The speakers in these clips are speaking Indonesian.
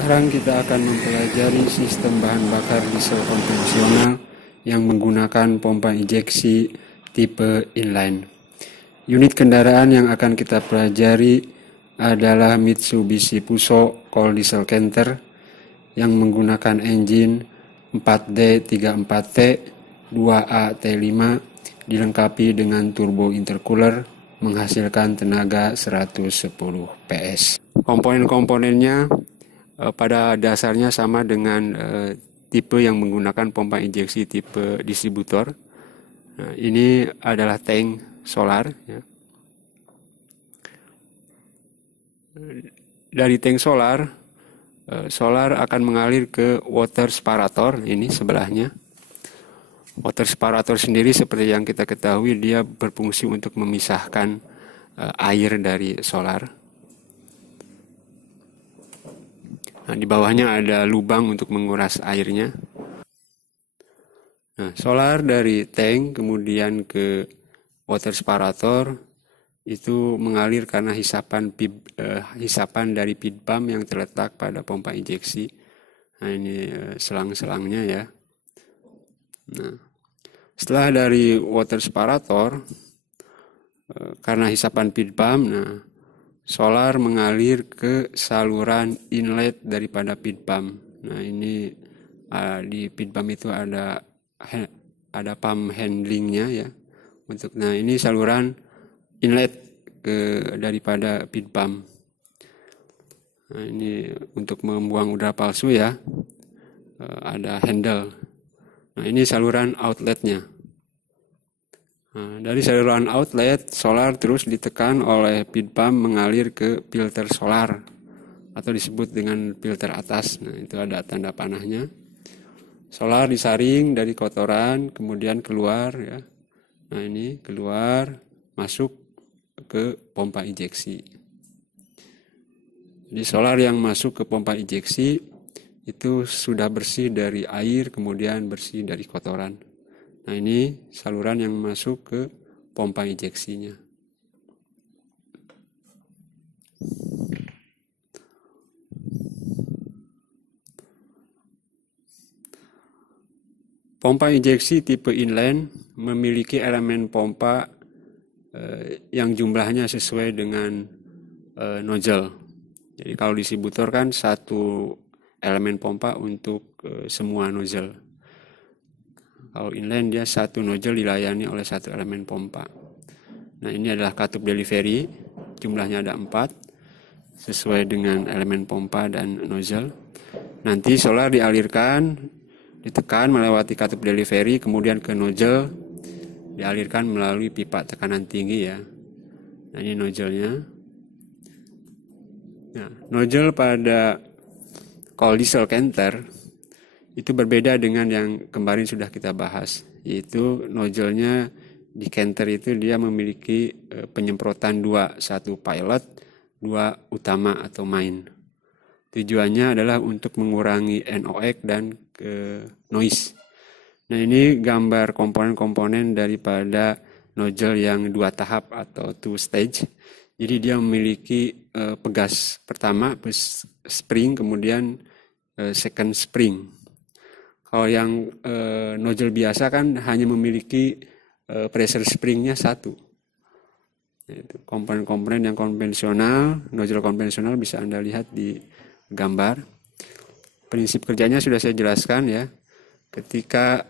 Sekarang kita akan mempelajari sistem bahan bakar diesel konvensional yang menggunakan pompa injeksi tipe inline. Unit kendaraan yang akan kita pelajari adalah Mitsubishi Fuso Coal Diesel Canter yang menggunakan engine 4D34T 2AT5 dilengkapi dengan turbo intercooler menghasilkan tenaga 110 PS. Komponen-komponennya pada dasarnya sama dengan tipe yang menggunakan pompa injeksi tipe distributor. Nah, ini adalah tank solar. Ya. Dari tank solar, solar akan mengalir ke water separator, ini sebelahnya. Water separator sendiri seperti yang kita ketahui dia berfungsi untuk memisahkan air dari solar. Nah, di bawahnya ada lubang untuk menguras airnya. Nah, solar dari tank kemudian ke water separator itu mengalir karena hisapan dari pipe pump yang terletak pada pompa injeksi. Nah, ini selang-selangnya ya. Nah, setelah dari water separator karena hisapan pipe pump, nah solar mengalir ke saluran inlet daripada pipe pump. Nah, ini di pipe pump itu ada pump handlingnya ya. Nah, ini saluran inlet daripada pipe pump. Nah, ini untuk membuang udara palsu ya. Ada handle. Nah, ini saluran outletnya. Nah, dari saluran outlet, solar terus ditekan oleh pipe pump mengalir ke filter solar atau disebut dengan filter atas. Nah, itu ada tanda panahnya. Solar disaring dari kotoran, kemudian keluar ya. Nah, ini keluar masuk ke pompa injeksi. Jadi solar yang masuk ke pompa injeksi itu sudah bersih dari air, kemudian bersih dari kotoran. Nah, ini saluran yang masuk ke pompa injeksinya. Pompa injeksi tipe inline memiliki elemen pompa yang jumlahnya sesuai dengan nozzle. Jadi kalau distributor kan satu elemen pompa untuk semua nozzle. Kalau inline dia satu nozzle dilayani oleh satu elemen pompa. Nah, ini adalah katup delivery, jumlahnya ada 4 sesuai dengan elemen pompa dan nozzle. Nanti solar dialirkan, ditekan melewati katup delivery, kemudian ke nozzle dialirkan melalui pipa tekanan tinggi ya. Nah, ini nozzle-nya. Nah, nozzle pada coal diesel canter itu berbeda dengan yang kemarin sudah kita bahas, yaitu nozzle-nya di canter itu dia memiliki penyemprotan 2, satu pilot, 2 utama atau main. Tujuannya adalah untuk mengurangi NOx dan noise. Nah, ini gambar komponen-komponen daripada nozzle yang 2 tahap atau 2 stage. Jadi dia memiliki pegas pertama, spring, kemudian second spring. Kalau yang nozzle biasa kan hanya memiliki pressure springnya 1. Itu komponen-komponen yang konvensional, nozzle konvensional bisa Anda lihat di gambar. Prinsip kerjanya sudah saya jelaskan ya. Ketika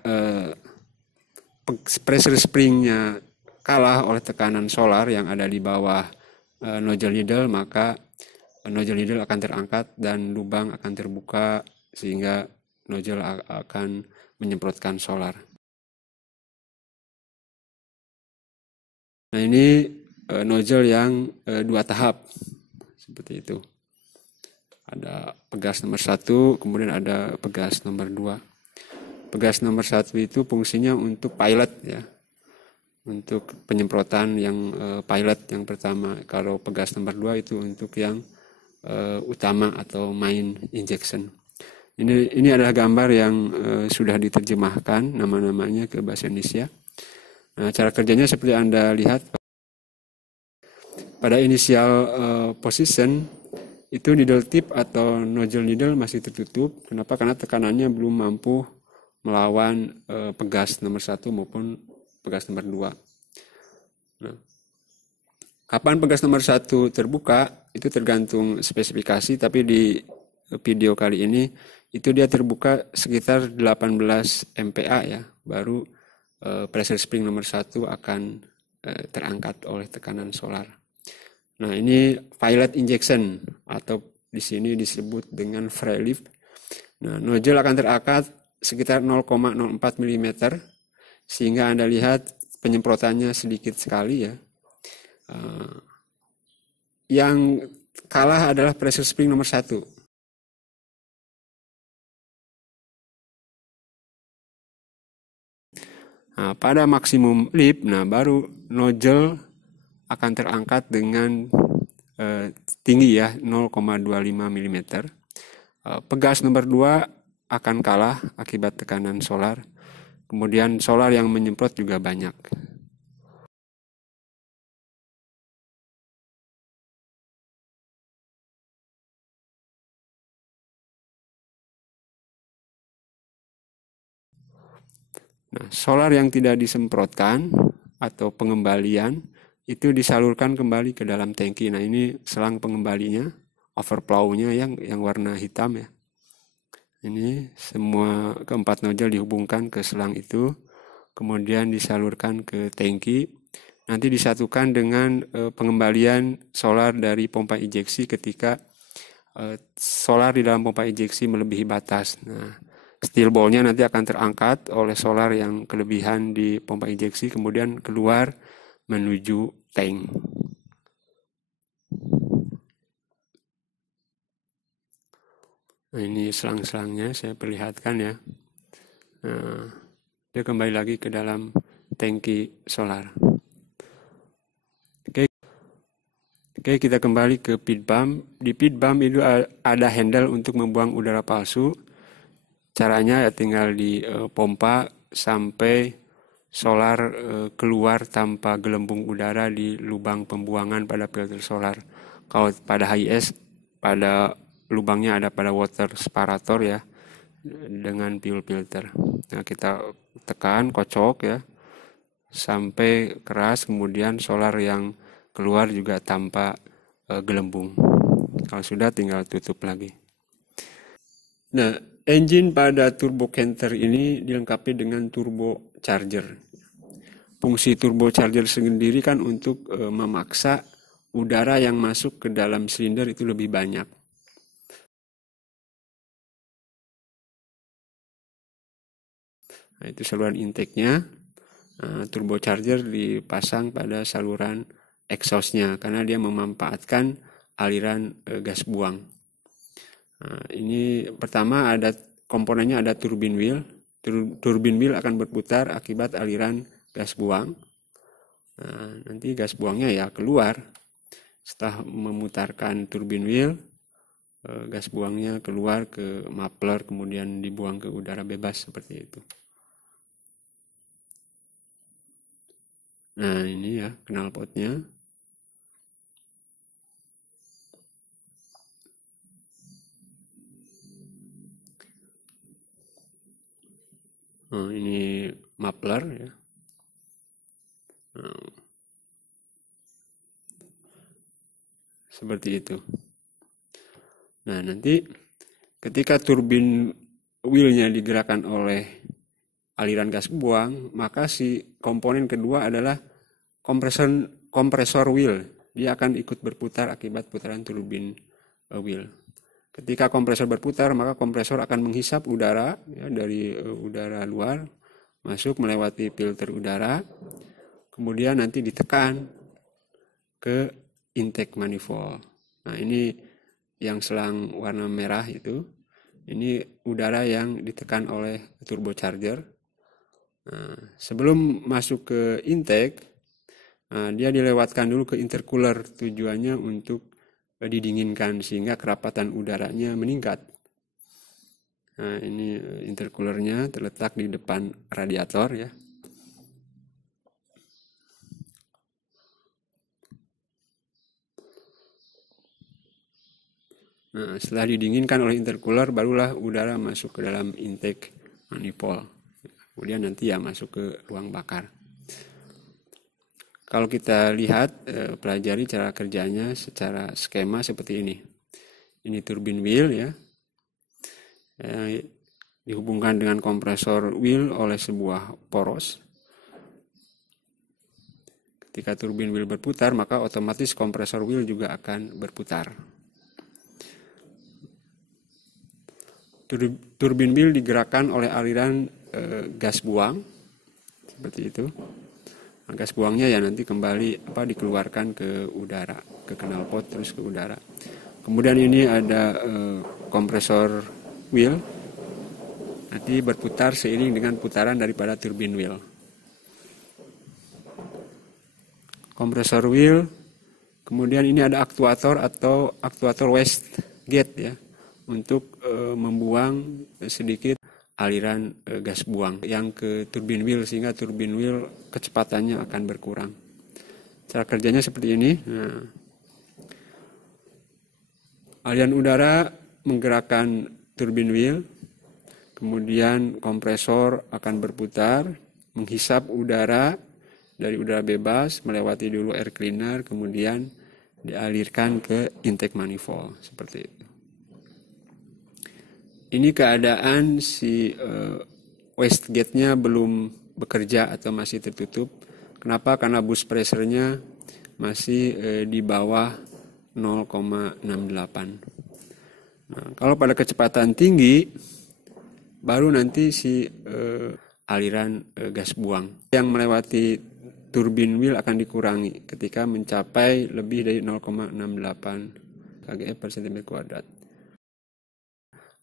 pressure springnya kalah oleh tekanan solar yang ada di bawah nozzle needle, maka nozzle needle akan terangkat dan lubang akan terbuka sehingga nozzle akan menyemprotkan solar. Nah, ini nozzle yang 2 tahap seperti itu. Ada pegas nomor 1, kemudian ada pegas nomor 2. Pegas nomor 1 itu fungsinya untuk pilot ya, untuk penyemprotan yang pilot yang pertama. Kalau pegas nomor 2 itu untuk yang utama atau main injection. Ini adalah gambar yang sudah diterjemahkan nama-namanya ke bahasa Indonesia. Nah, cara kerjanya seperti Anda lihat pada initial position itu needle tip atau nozzle needle masih tertutup. Kenapa? Karena tekanannya belum mampu melawan pegas nomor 1 maupun pegas nomor 2. Nah, kapan pegas nomor 1 terbuka itu tergantung spesifikasi, tapi di video kali ini itu dia terbuka sekitar 18 MPa ya, baru pressure spring nomor 1 akan terangkat oleh tekanan solar. Nah, ini pilot injection atau di sini disebut dengan Freilich. Nah, nozzle akan terangkat sekitar 0,04 mm sehingga Anda lihat penyemprotannya sedikit sekali ya. Yang kalah adalah pressure spring nomor 1. Nah, pada maksimum lip, nah baru nozzle akan terangkat dengan tinggi ya 0,25 mm. Pegas nomor 2 akan kalah akibat tekanan solar. Kemudian solar yang menyemprot juga banyak. Nah, solar yang tidak disemprotkan atau pengembalian itu disalurkan kembali ke dalam tangki. Nah, ini selang pengembalinya, overflow-nya yang warna hitam ya. Ini semua keempat nozzle dihubungkan ke selang itu, kemudian disalurkan ke tangki. Nanti disatukan dengan pengembalian solar dari pompa injeksi ketika solar di dalam pompa injeksi melebihi batas. Nah, steel ball-nya nanti akan terangkat oleh solar yang kelebihan di pompa injeksi, kemudian keluar menuju tank. Nah, ini selang-selangnya saya perlihatkan ya. Nah, dia kembali lagi ke dalam tangki solar. Oke, kita kembali ke pit pump. Di pit pump itu ada handle untuk membuang udara palsu. Caranya ya tinggal dipompa sampai solar keluar tanpa gelembung udara di lubang pembuangan pada filter solar. Kalau pada HIS, pada lubangnya ada pada water separator ya, dengan fuel filter. Nah, kita tekan, kocok ya, sampai keras, kemudian solar yang keluar juga tanpa gelembung. Kalau sudah tinggal tutup lagi. Nah, engine pada turbo canter ini dilengkapi dengan turbo charger. Fungsi turbo charger sendiri kan untuk memaksa udara yang masuk ke dalam silinder itu lebih banyak. Nah, itu saluran intake-nya. Turbo charger dipasang pada saluran exhaust-nya karena dia memanfaatkan aliran gas buang. Nah, ini pertama ada komponennya, ada turbine wheel. Turbine wheel akan berputar akibat aliran gas buang. Nah, nanti gas buangnya ya keluar. Setelah memutarkan turbine wheel, gas buangnya keluar ke muffler, kemudian dibuang ke udara bebas seperti itu. Nah, ini ya knalpotnya. Nah, ini muffler ya. Nah, seperti itu. Nah, nanti ketika turbin wheel-nya digerakkan oleh aliran gas buang, maka si komponen kedua adalah kompresor wheel. Dia akan ikut berputar akibat putaran turbin wheel. Ketika kompresor berputar, maka kompresor akan menghisap udara ya, dari udara luar masuk melewati filter udara, kemudian nanti ditekan ke intake manifold. Nah, ini yang selang warna merah itu, ini udara yang ditekan oleh turbocharger. Nah, sebelum masuk ke intake, dia dilewatkan dulu ke intercooler, tujuannya untuk didinginkan sehingga kerapatan udaranya meningkat. Nah, ini intercoolernya terletak di depan radiator ya. Nah, setelah didinginkan oleh intercooler, barulah udara masuk ke dalam intake manifold. Kemudian nanti ya masuk ke ruang bakar. Kalau kita lihat, pelajari cara kerjanya secara skema seperti ini. Ini turbin wheel ya. Dihubungkan dengan kompresor wheel oleh sebuah poros. Ketika turbin wheel berputar, maka otomatis kompresor wheel juga akan berputar. Turbin wheel digerakkan oleh aliran gas buang, seperti itu. Nah, gas buangnya ya nanti kembali dikeluarkan ke udara, ke knalpot terus ke udara. Kemudian ini ada kompresor wheel, nanti berputar seiring dengan putaran daripada turbin wheel. Kompresor wheel, kemudian ini ada aktuator atau aktuator wastegate ya, untuk membuang sedikit aliran gas buang yang ke turbin wheel, sehingga turbin wheel kecepatannya akan berkurang. Cara kerjanya seperti ini. Nah, aliran udara menggerakkan turbin wheel, kemudian kompresor akan berputar, menghisap udara dari udara bebas, melewati dulu air cleaner, kemudian dialirkan ke intake manifold, seperti itu. Ini keadaan si wastegate-nya belum bekerja atau masih tertutup. Kenapa? Karena bus pressure-nya masih di bawah 0,68. Nah, kalau pada kecepatan tinggi, baru nanti si aliran gas buang yang melewati turbin wheel akan dikurangi ketika mencapai lebih dari 0,68 kgf per cm².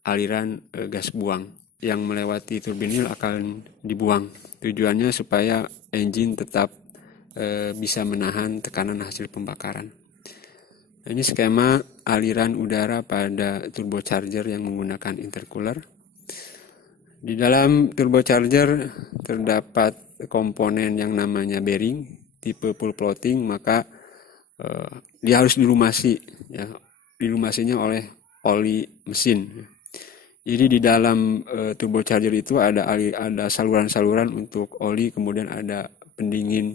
Aliran gas buang yang melewati turbin wheel akan dibuang. Tujuannya supaya engine tetap bisa menahan tekanan hasil pembakaran. Nah, ini skema aliran udara pada turbocharger yang menggunakan intercooler. Di dalam turbocharger terdapat komponen yang namanya bearing tipe full floating, maka dia harus dilumasi ya. Dilumasinya oleh oli mesin. Jadi di dalam turbocharger itu ada saluran-saluran untuk oli, kemudian ada pendingin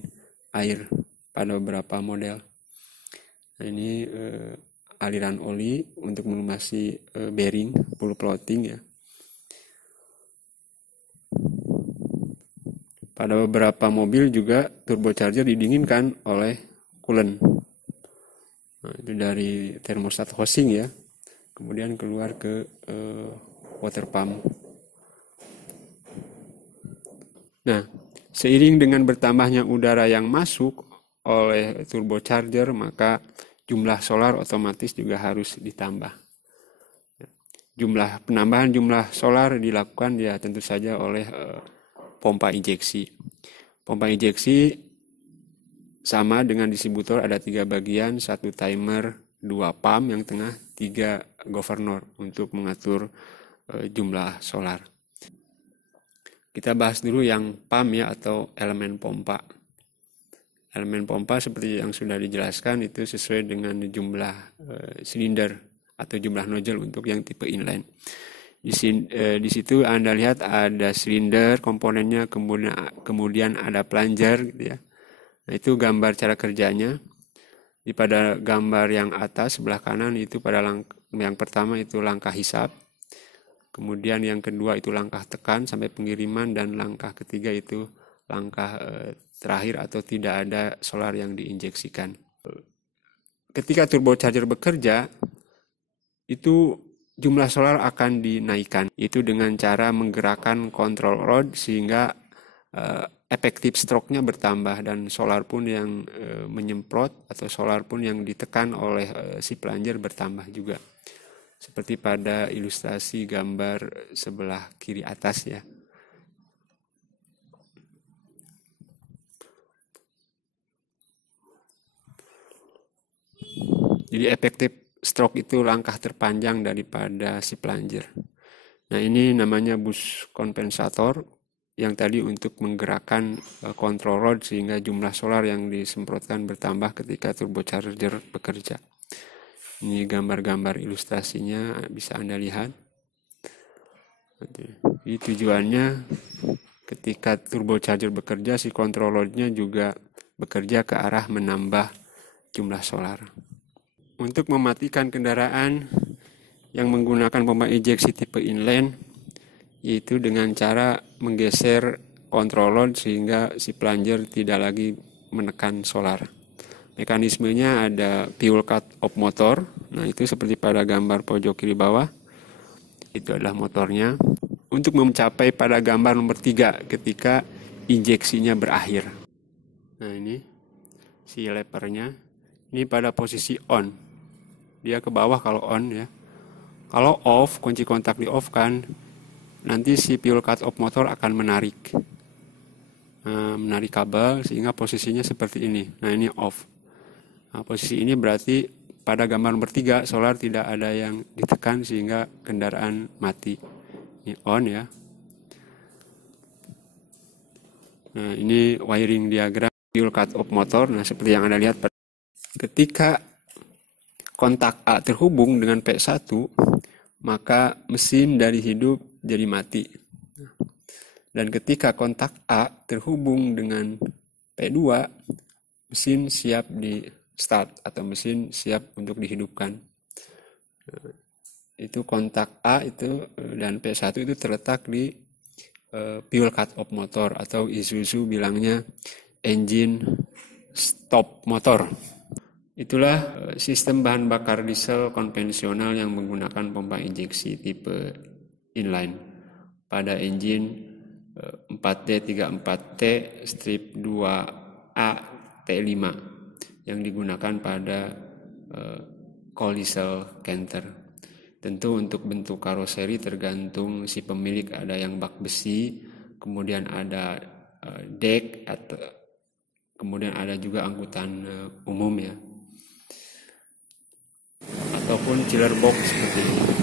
air pada beberapa model. Nah, ini aliran oli untuk melumasi bearing full floating ya. Pada beberapa mobil juga turbocharger didinginkan oleh coolant. Nah, itu dari termostat housing ya. Kemudian keluar ke water pump. Nah, seiring dengan bertambahnya udara yang masuk oleh turbocharger, maka jumlah solar otomatis juga harus ditambah. Penambahan jumlah solar dilakukan ya tentu saja oleh pompa injeksi. Pompa injeksi sama dengan distributor, ada 3 bagian, 1 timer, 2 pump yang tengah, 3 governor untuk mengatur jumlah solar. Kita bahas dulu yang pump ya, atau elemen pompa. Elemen pompa seperti yang sudah dijelaskan itu sesuai dengan jumlah silinder atau jumlah nozzle untuk yang tipe inline. Di situ Anda lihat ada silinder komponennya, kemudian ada plunger gitu ya. Nah, itu gambar cara kerjanya. Pada gambar yang atas sebelah kanan itu pada yang pertama itu langkah hisap. Kemudian yang kedua itu langkah tekan sampai pengiriman, dan langkah ketiga itu langkah terakhir atau tidak ada solar yang diinjeksikan. Ketika turbocharger bekerja, itu jumlah solar akan dinaikkan. Itu dengan cara menggerakkan control rod sehingga efektif stroke-nya bertambah, dan solar pun yang menyemprot atau solar pun yang ditekan oleh si plunger bertambah juga. Seperti pada ilustrasi gambar sebelah kiri atas ya. Jadi efektif stroke itu langkah terpanjang daripada si plunger. Nah, ini namanya bus kompensator yang tadi untuk menggerakkan control rod sehingga jumlah solar yang disemprotkan bertambah ketika turbocharger bekerja. Ini gambar-gambar ilustrasinya bisa Anda lihat. Jadi tujuannya ketika turbocharger bekerja, si controllernya juga bekerja ke arah menambah jumlah solar. Untuk mematikan kendaraan yang menggunakan pompa injeksi tipe inline, yaitu dengan cara menggeser controller sehingga si plunger tidak lagi menekan solar. Mekanismenya ada fuel cut off motor. Nah, itu seperti pada gambar pojok kiri bawah. Itu adalah motornya. Untuk mencapai pada gambar nomor 3 ketika injeksinya berakhir. Nah, ini si levernya. Ini pada posisi on. Dia ke bawah kalau on ya. Kalau off, kunci kontak di off kan, nanti si fuel cut off motor akan menarik kabel sehingga posisinya seperti ini. Nah, ini off. Nah, posisi ini berarti pada gambar nomor 3 solar tidak ada yang ditekan sehingga kendaraan mati. Ini on ya. Nah, ini wiring diagram fuel cut off motor. Nah, seperti yang Anda lihat, ketika kontak A terhubung dengan P1, maka mesin dari hidup jadi mati. Dan ketika kontak A terhubung dengan P2, mesin siap di start atau mesin siap untuk dihidupkan. Itu kontak A itu dan P1 itu terletak di fuel cut off motor atau Isuzu bilangnya engine stop motor. Itulah sistem bahan bakar diesel konvensional yang menggunakan pompa injeksi tipe inline pada engine 4D34T strip 2A T5 yang digunakan pada coal diesel Canter. Tentu untuk bentuk karoseri tergantung si pemilik, ada yang bak besi, kemudian ada deck, atau kemudian ada juga angkutan umum ya, ataupun chiller box seperti ini.